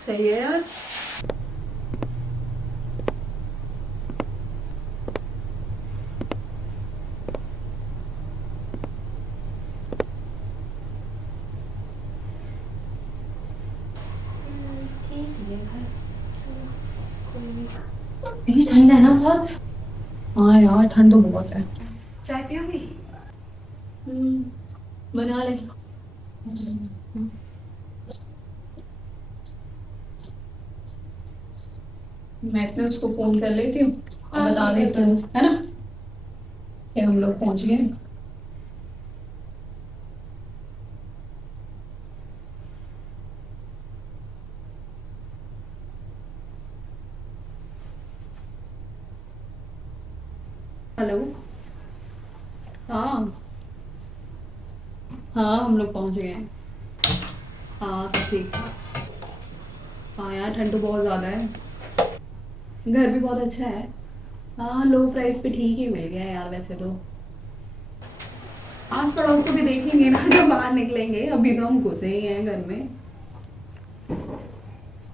सही है यार। ये ठंड है ना बहुत। हाँ यार ठंड तो बहुत है। चाय पियोगी? बना ले। मैं अपने उसको फोन कर लेती हूँ और बता देती हूँ, है ना, कि हम लोग पहुंच गए। हेलो। हाँ हाँ हम लोग पहुंच गए हैं। हाँ सब ठीक है। हाँ यार ठंड तो बहुत ज़्यादा है। घर भी बहुत अच्छा है। हाँ लो प्राइस पे ठीक ही मिल गया है यार वैसे तो। आस पड़ोस को भी देखेंगे ना जब बाहर निकलेंगे, अभी तो हम घुसे ही हैं घर में।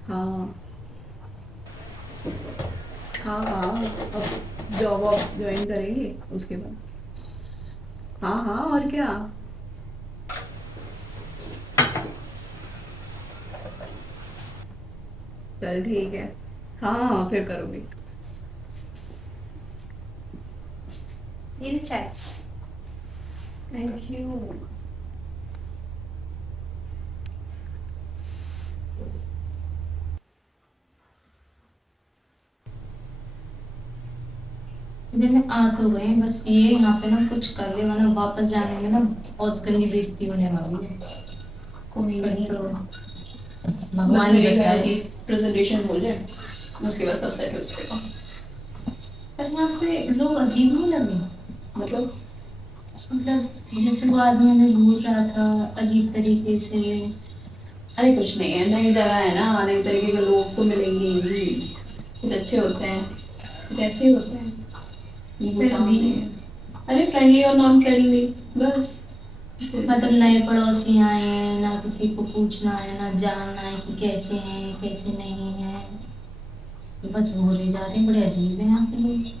हाँ हाँ हाँ अब जॉब वॉब ज्वाइन करेंगे उसके बाद। हाँ हाँ और क्या। चल ठीक है। हाँ हाँ फिर करोगे। ये चाय। Thank you. इधर में आ तो गए, बस ये यहाँ पे ना कुछ कर ले वरना वापस जाने में ना बहुत गंदी बेइज्जती होने वाली है। कोई फिर नहीं, तो बस भगवान ही मेरे घर बचाए। की प्रेजेंटेशन हो जाए उसके बाद सब सेट हो जाएगा। पर यहाँ पे लोग अजीब नहीं लगे? मतलब मतलब जैसे वो आदमी हमें घूर रहा था अजीब तरीके से। अरे कुछ नहीं है, नई जगह है ना, नई तरीके के लोग तो मिलेंगे ही। कुछ अच्छे होते हैं, कुछ ऐसे ही होते हैं। ये कोई फिर काम भी नहीं है। अरे फ्रेंडली और नॉन फ्रेंडली बस। मतलब नए पड़ोसी आए हैं, ना किसी को पूछना है ना जानना है कि कैसे हैं कैसे नहीं है, बस घूरे जा रहे हैं। बड़े अजीब है यहाँ के लोग।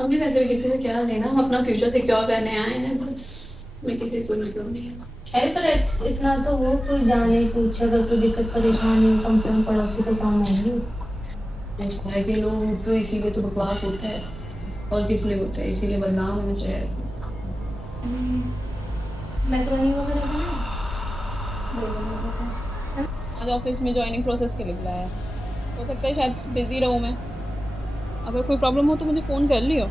हम भी वैसे किसी से क्या लेना, हम अपना फ्यूचर सिक्योर करने आए हैं बस। मैं किसी को मतलब नहीं है। खैर पर इतना तो वो कोई जाने पूछ अगर कोई दिक्कत परेशानी हो, कम से कम पड़ोसी तो काम आएंगे। इस तरह के लोग तो इसीलिए तो बकवास होता है, और किस लिए होता है, इसीलिए बदनाम होना चाहिए। मैक्रोनी वगैरह आज ऑफिस में ज्वाइनिंग प्रोसेस के लिए बुलाया है। हो सकता है शायद बिजी रहूं मैं। अगर कोई प्रॉब्लम हो तो मुझे फोन कर लियो।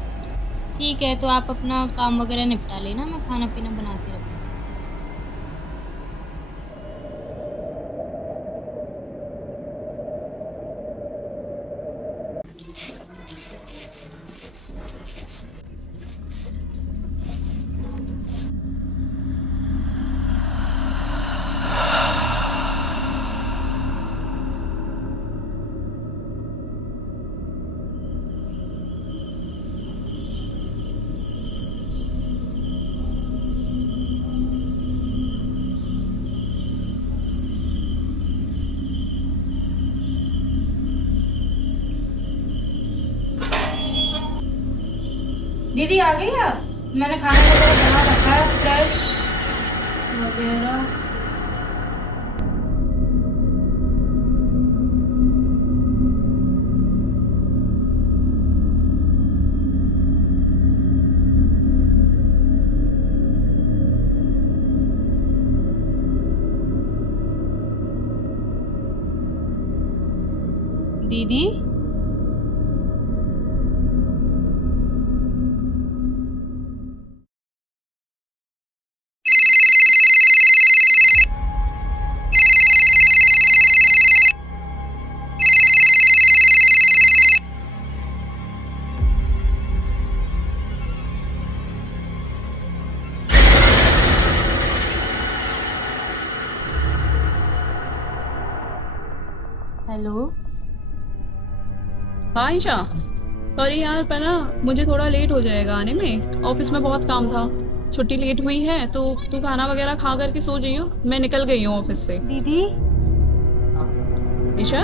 ठीक है, तो आप अपना काम वगैरह निपटा लेना, मैं खाना पीना बना के रखूँ। दीदी आ गई आप? मैंने खाना वगैरह बना रखा है, फ्रेश वगैरह। दीदी हेलो। हाँ ईशा, सॉरी यार, पर ना मुझे थोड़ा लेट हो जाएगा आने में, ऑफिस में बहुत काम था। छुट्टी लेट हुई है तो तू खाना वगैरह खा करके सो जाइयो, मैं निकल गई हूँ ऑफिस से। दीदी ईशा,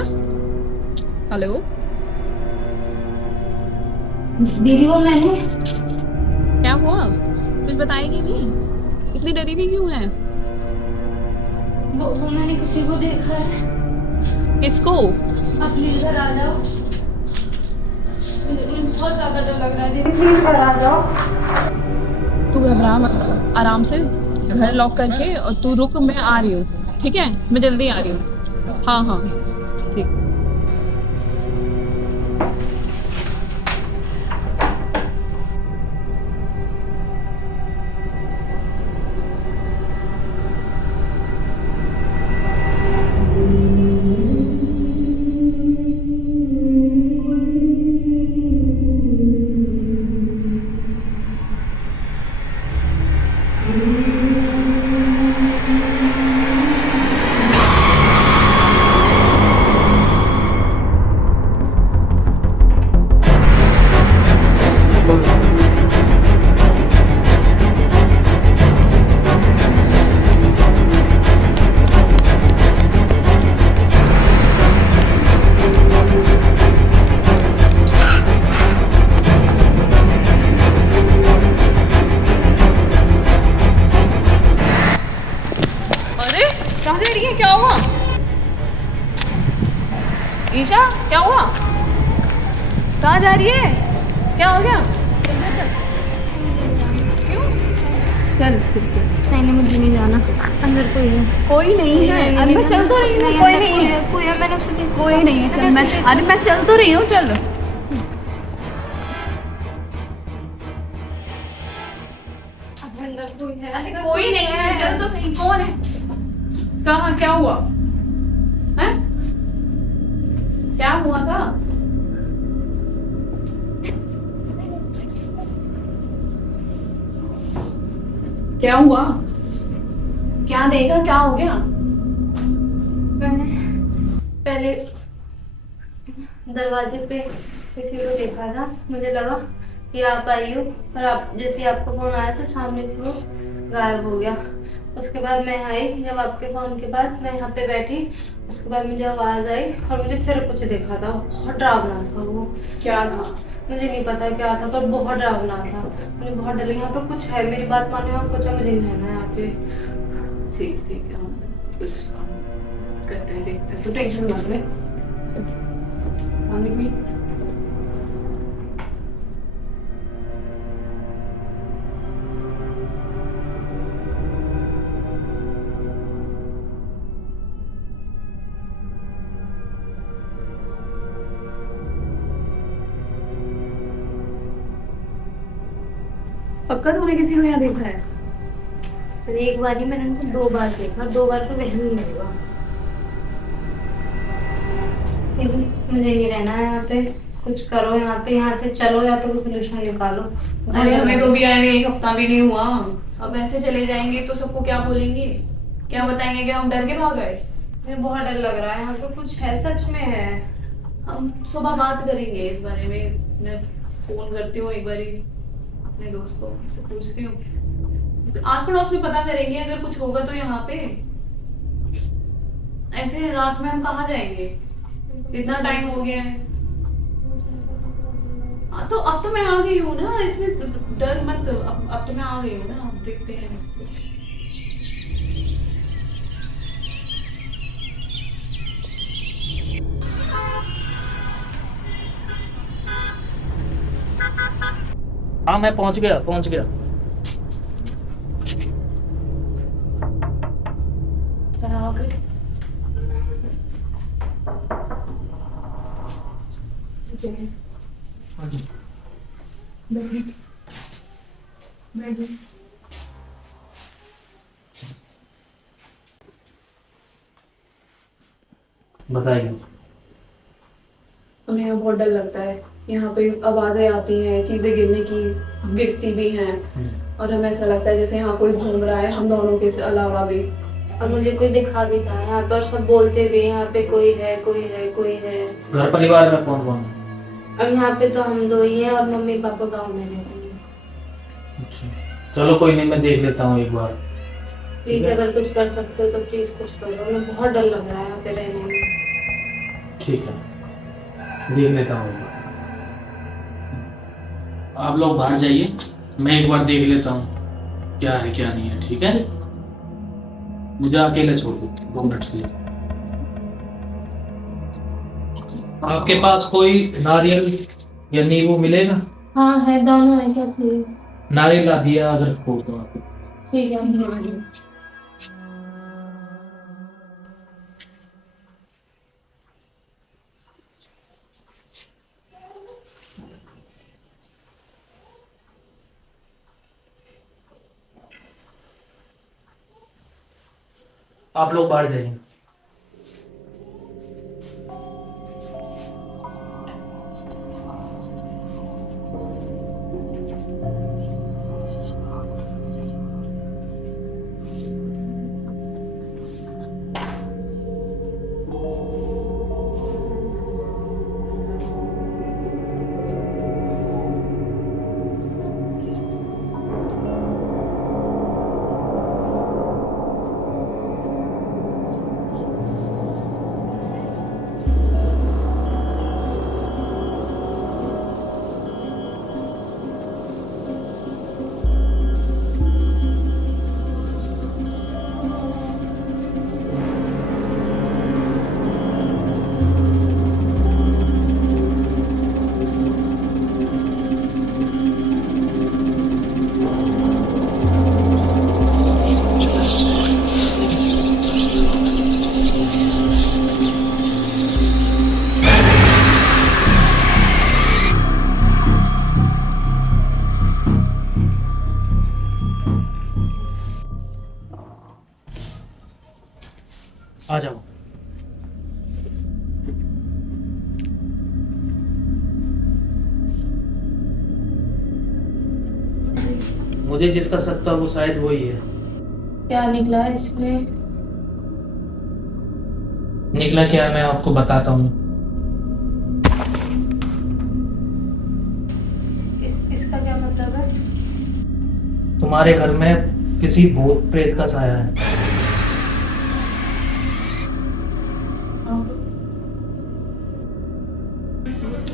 हेलो। दीदी वो मैंने क्या हुआ, कुछ बताएगी भी? इतनी डरी भी क्यों है? वो मैंने किसी को देखा है। किसको? आप प्लीज घर आ जाओ, मुझे बहुत ज्यादा डर लग रहा है दीदी, प्लीज घर आ जाओ। तू घबरा मत, आराम से घर लॉक करके और तू रुक, मैं आ रही हूँ, ठीक है? मैं जल्दी आ रही हूँ। हाँ हाँ ठीक। अरे कहाँ जा रही है, क्या हुआ? ईशा क्या हुआ, कहाँ जा रही है, क्या हो गया? क्यों? चल ठीक है। नहीं मुझे नहीं जाना, अंदर कोई है। कोई नहीं है, अरे मैं चल तो रही हूँ, कोई नहीं है, कोई है, मैंने उसे देखा। कोई नहीं है, चल मैं, अरे मैं चल तो रही हूँ, चल। अंदर कोई है। अरे कोई नहीं है, चल तो सही, कौन है? कहाँ, क्या हुआ है? क्या हुआ था? क्या हुआ, क्या देखा, क्या हो गया? मैंने पहले दरवाजे पे किसी को देखा था, मुझे लगा कि आप आई हो, और आप जैसे ही आपका फोन आया तो सामने से वो गायब हो गया। उसके बाद मैं आई, जब आपके फोन के बाद मैं यहाँ पे बैठी, उसके बाद मुझे आवाज आई और मुझे फिर कुछ देखा था, बहुत डरावना था वो। क्या था? मुझे नहीं पता क्या था, पर बहुत डरावना था, मुझे बहुत डर लगा। यहाँ पे कुछ है, मेरी बात मानो, यहाँ कुछ है, मुझे नहीं रहना यहाँ पे। ठीक ठीक है, हम कुछ करते हैं, देखते हैं, तो टेंशन मत ले। आने की पक्का तुमने किसी को यहाँ देखा है? पर एक बार ही मैंने उनको 2 बार देखा, 2 बार तो वहम नहीं हुआ। लेकिन मुझे नहीं रहना है यहाँ पे, कुछ करो यहाँ पे, यहाँ से चलो या तो कुछ सोल्यूशन निकालो। अरे हमें तो भी आए हुए 1 हफ्ता भी नहीं हुआ, अब ऐसे चले जाएंगे तो सबको क्या बोलेंगे, क्या बताएंगे कि हम डर के भाग गए? मुझे बहुत डर लग रहा है, यहाँ पे कुछ है, सच में है। हम सुबह बात करेंगे इस बारे में, मैं फोन करती हूँ एक बार अपने दोस्त को, से पूछती हूँ, तो आस पड़ोस में पता करेंगे, अगर कुछ होगा तो यहाँ पे। ऐसे रात में हम कहाँ जाएंगे, इतना टाइम हो गया है। हाँ तो अब तो मैं आ गई हूँ ना, इसमें डर मत, अब तो मैं आ गई हूँ ना, अब देखते हैं कुछ। हाँ मैं पहुंच गया पहुंच गया। हाँ जी। बताइए। हमें यहाँ बहुत डर लगता है। यहाँ पे आवाज़ें आती हैं, चीज़ें गिरने की, गिरती भी हैं, और हमें ऐसा लगता है जैसे यहाँ कोई घूम रहा है, हम दोनों के अलावा भी। और मुझे कोई दिखा भी था यहाँ पर, सब बोलते भी यहाँ पे कोई है कोई है कोई है। घर परिवार में कौन कौन है? अब यहाँ पे तो हम दो ही हैं और मम्मी पापा गाँव में रहते हैं। अच्छा, चलो कोई नहीं, मैं देख लेता हूँ एक बार। प्लीज अगर कुछ कर सकते हो तो प्लीज कुछ करो, हमें बहुत डर लग रहा है यहाँ पे रहने में। ठीक है, देख लेता हूँ। आप लोग बाहर जाइए, मैं एक बार देख लेता हूँ क्या है क्या नहीं है। ठीक है, मुझे अकेले छोड़ दो 2 मिनट के लिए। आपके पास कोई नारियल या नींबू मिलेगा? हाँ है, दोनों है, क्या चाहिए? नारियल ला दिया अगर हो तो आपको। ठीक है। आप लोग बाहर जाइए। आ जाओ। मुझे जिसका शक था वो शायद वही है। क्या निकला है इसमें? निकला क्या है मैं आपको बताता हूँ। इसका क्या मतलब है? तुम्हारे घर में किसी भूत प्रेत का साया है।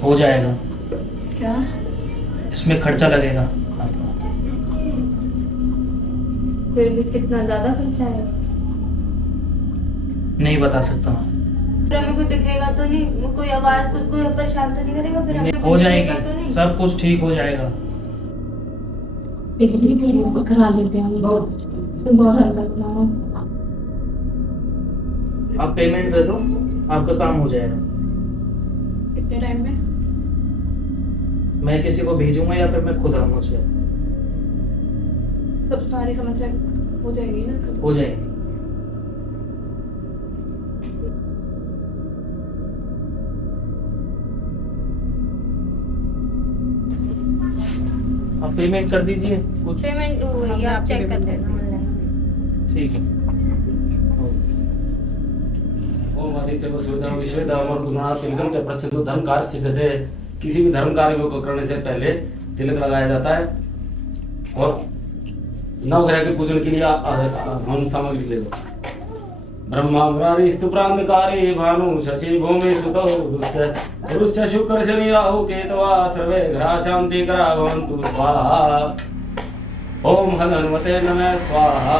हो जाएगा। क्या? इसमें खर्चा लगेगा। फिर भी कितना ज्यादा खर्चा है? नहीं बता सकता मैं। फिर हमें कुछ दिखेगा तो नहीं? कोई आवाज, कुछ कोई परेशान तो नहीं करेगा? फिर हमें हो कुछ दिखेगा तो जाएगी, नहीं? सब कुछ ठीक हो जाएगा। करा लेते हैं हम, बहुत डर लग रहा है। आप पेमेंट दे दो, आपका काम हो जाएगा। कितने टाइम में? मैं किसी को भेजूंगा या फिर मैं खुद आऊंगा उससे। सब सारी समस्या हो जाएगी ना? हो जाएगी। आप पेमेंट कर दीजिए कुछ। पेमेंट हो गई है, आप चेक कर लेना ऑनलाइन। ठीक है। ओम आदित्य को सुविधा विश्वदा अमर गुरुनाथ तिलकम के प्रसिद्ध धर्म कार्य सिद्धते। किसी भी धर्म कार्य को करने से पहले तिलक लगाया जाता है। और नवग्रह के पूजन के लिए हम सामग्री ले लो। ब्रह्मा मुरारी स्तुप्रांतकारी भानु शशि भूमि सुतो रुच्च शुक्र शनि राहु केतवा सर्वे ग्रहा शांति करा भवन्तु स्वाहा। ओम हन हनुमते नमः स्वाहा।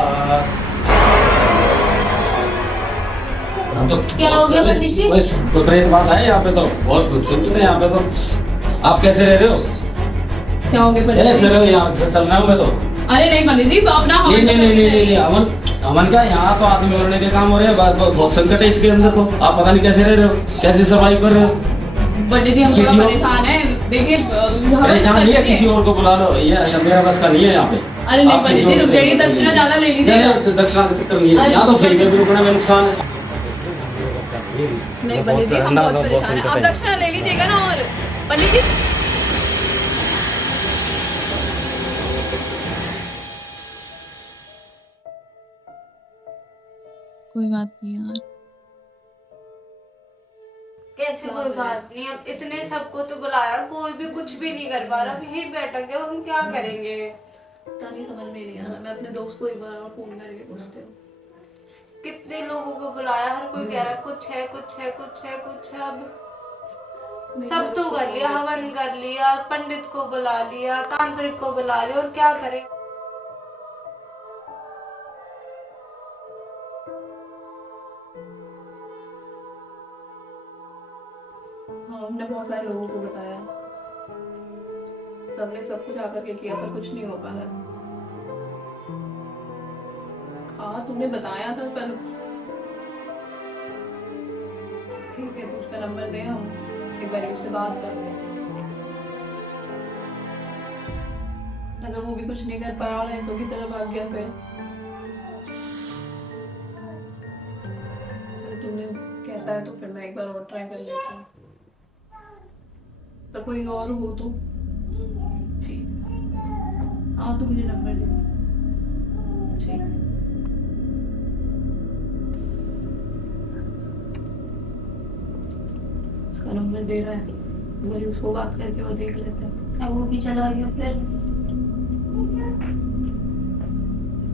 हम तो क्या हो गया पंडित जी? बस प्रेत बात है यहाँ पे तो बहुत सिंपल है। यहाँ पे तो आप कैसे रह रहे हो? क्या हो गया पंडित जी? चलो यहाँ चल रहा हूँ मैं तो। अरे नहीं पंडित जी, आप ना नहीं अमन अमन क्या, यहाँ तो आदमी मरने के काम हो रहे हैं। बहुत संकट है इसके अंदर। तो आप पता नहीं कैसे रह रहे हो, कैसे सर्वाइव कर रहे हो। पंडित जी हम थोड़ा किसी और- परेशान है, देखिए हवस परेशान नहीं है, करके- किसी और को बुला लो, ये मेरा बस का नहीं है यहाँ पे। अरे नहीं आप किसी पंडित जी और रुक को जाइए, बुला दक्षिणा लीजिए। ज्यादा ले नहीं, लीजिएगा। नहीं, तो दक्षिणा का चक्कर नहीं है, अरे यहाँ तो फ्री में भी रुकना में नुकसान है। नहीं पंडित जी हम बहुत परेशान है, आप दक्षिणा ले लीजिएगा ना। और पंडित जी कोई बात नहीं यार। कैसे कोई बात नहीं, अब इतने सबको तो बुलाया, कोई भी कुछ भी नहीं कर पा रहा, अब यही बैठक है, हम क्या करेंगे? पता नहीं, समझ में नहीं आ रहा। मैं अपने दोस्त को एक बार और फोन करके पूछती हूँ। कितने लोगों को बुलाया, हर कोई कह रहा है कुछ है कुछ है कुछ है कुछ है। अब सब तो कर लिया, हवन कर लिया, पंडित को बुला लिया, तांत्रिक को बुला लिया, और क्या करें? हाँ हमने बहुत सारे लोगों को बताया, सबने सब कुछ आकर के किया पर कुछ नहीं हो पा रहा। हाँ तुमने बताया था पर ठीक है, तो उसका नंबर दे, हम एक बार उससे बात करते हैं। अगर वो भी कुछ नहीं कर पाया और ऐसों की तरफ भाग गया फिर चल, तुमने कहता है तो फिर मैं एक बार और ट्राई कर लेता हूँ, पर कोई और हो तो ठीक। हाँ तो मुझे नंबर दे। ठीक, उसका नंबर दे रहा है, मेरी उसको बात करके वो देख लेते हैं अब वो भी चला गया, फिर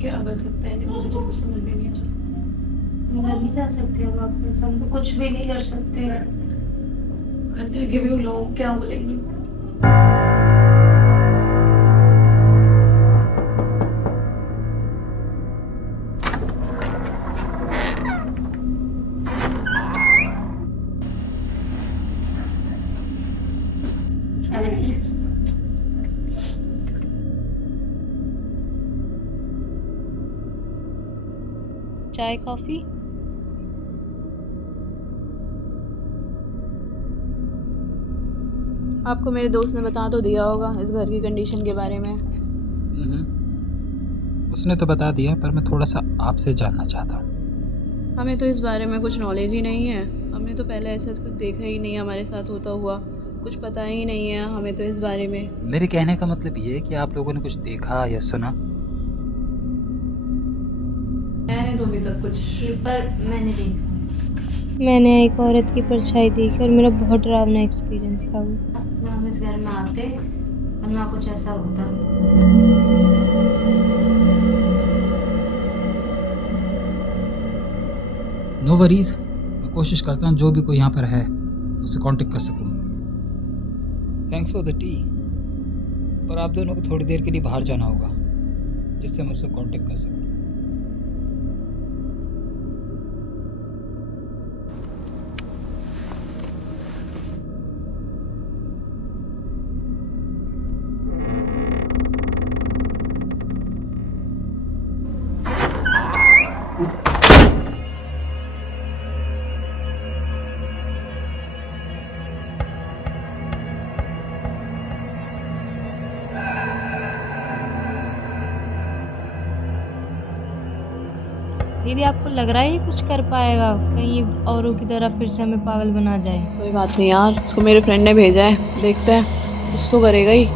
क्या कर सकते हैं। मुझे तो कुछ समझ में नहीं आ रहा। घर नहीं जा सकते, अब वापस हम तो कुछ भी नहीं कर सकते। घर जाके भी वो लोग क्या बोलेंगे। चाय कॉफी? आपको मेरे दोस्त ने बता तो दिया होगा इस घर की कंडीशन के बारे में। उसने तो बता दिया, पर मैं थोड़ा सा आपसे जानना चाहता हूँ। हमें तो इस बारे में कुछ नॉलेज ही नहीं है, हमने तो पहले ऐसा कुछ देखा ही नहीं, हमारे साथ होता हुआ कुछ पता ही नहीं है हमें तो इस बारे में। मेरे कहने का मतलब ये है कि आप लोगों ने कुछ देखा या सुना? मैंने तो अभी तक कुछ पर मैंने देखा, मैंने एक औरत की परछाई देखी और मेरा बहुत डरावना एक्सपीरियंस था वो। ना हम इस घर में आते और ना कुछ ऐसा होता। नो वरीज, मैं कोशिश करता हूँ जो भी कोई यहाँ पर है उससे कांटेक्ट कर सकूँ। थैंक्स फॉर द टी, पर आप दोनों को थोड़ी देर के लिए बाहर जाना होगा जिससे मैं उससे कांटेक्ट कर सकूँ। दीदी आपको लग रहा है ये कुछ कर पाएगा? कहीं औरों की तरह फिर से हमें पागल बना जाए। कोई बात नहीं यार, इसको मेरे फ्रेंड ने भेजा है, देखते हैं कुछ तो करेगा ही।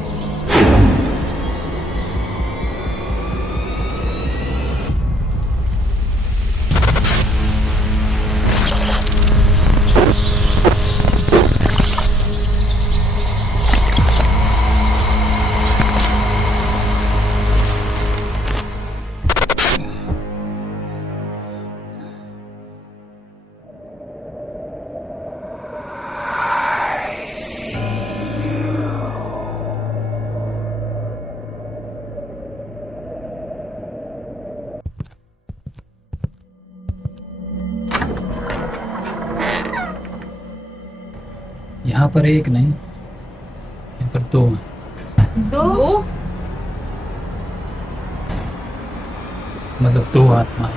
यहाँ पर एक नहीं, यहाँ पर दो हैं। दो? मतलब दो आत्माएं।